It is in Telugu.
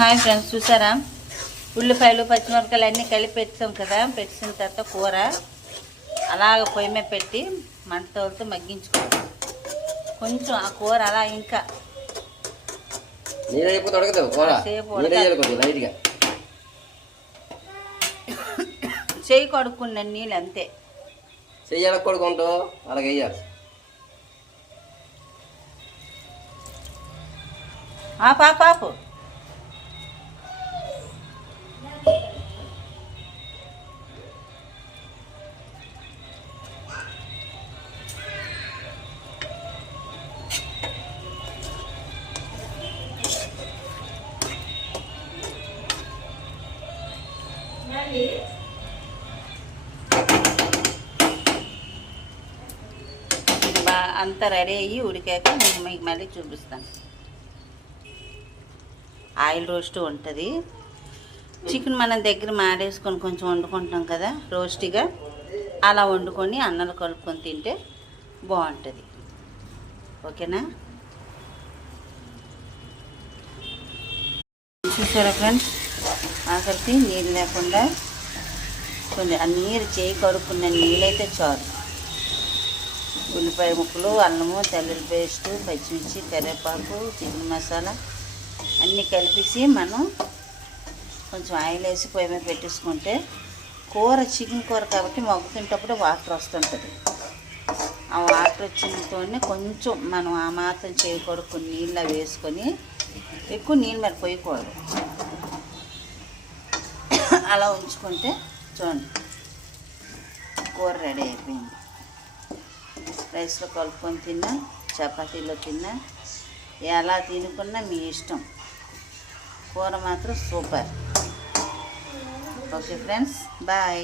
హాయ్ ఫ్రెండ్స్, చూసారా ఉల్లిపాయలు పచ్చిమిరపకాయలు అన్నీ కలిపి పెట్టాం కదా. పెట్టిన తర్వాత కూర అలాగ పొయ్యి మీద పెట్టి మంటతో మగ్గించుకోవాలి. కొంచెం ఆ కూర అలా ఇంకా చేయి కడుక్కున్న నీళ్ళు అంతే. చెయ్యాలి కొడుకుంటావు అలాగే వేయాలి. పాపు అంతా రెడీ అయ్యి ఉడికాక నేను మీకు మళ్ళీ చూపిస్తాను. ఆయిల్ రోస్ట్ ఉంటుంది. చికెన్ మనం దగ్గర మాడేసుకొని కొంచెం వండుకుంటాం కదా రోస్టీగా, అలా వండుకొని అన్నంలో కలుపుకొని తింటే బాగుంటుంది. ఓకేనా? చూసారా ఫ్రెండ్స్, ఆఖరికి నీళ్ళు లేకుండా కొంచెం ఆ నీరు చేయి కడుక్కున్న నీళ్ళైతే చాలు. ఉల్లిపాయ ముక్కలు, అల్లము, తెల్లుల్లి పేస్టు, పచ్చిమిర్చి, కరివేపాకు, చికెన్ మసాలా అన్నీ కలిపేసి మనం కొంచెం ఆయిల్ వేసి పొయ్యి మీద పెట్టేసుకుంటే కూర చికెన్ కూర కాబట్టి మగ్గుతుంటప్పుడు వాటర్ వస్తుంటుంది. ఆ వాటర్ వచ్చినతోనే కొంచెం మనం ఆ మాత్రం చేయి కడుక్కుని నీళ్ళ వేసుకొని, ఎక్కువ నీళ్ళు మరి పోయకూడదు, అలా ఉంచుకుంటే చూడండి కూర రెడీ అయిపోయింది. రైస్లో కలుపుకొని తిన్నా, చపాతీలో తిన్నా, ఎలా తినుకున్నా మీ ఇష్టం. కూర మాత్రం సూపర్. Okay friends, bye.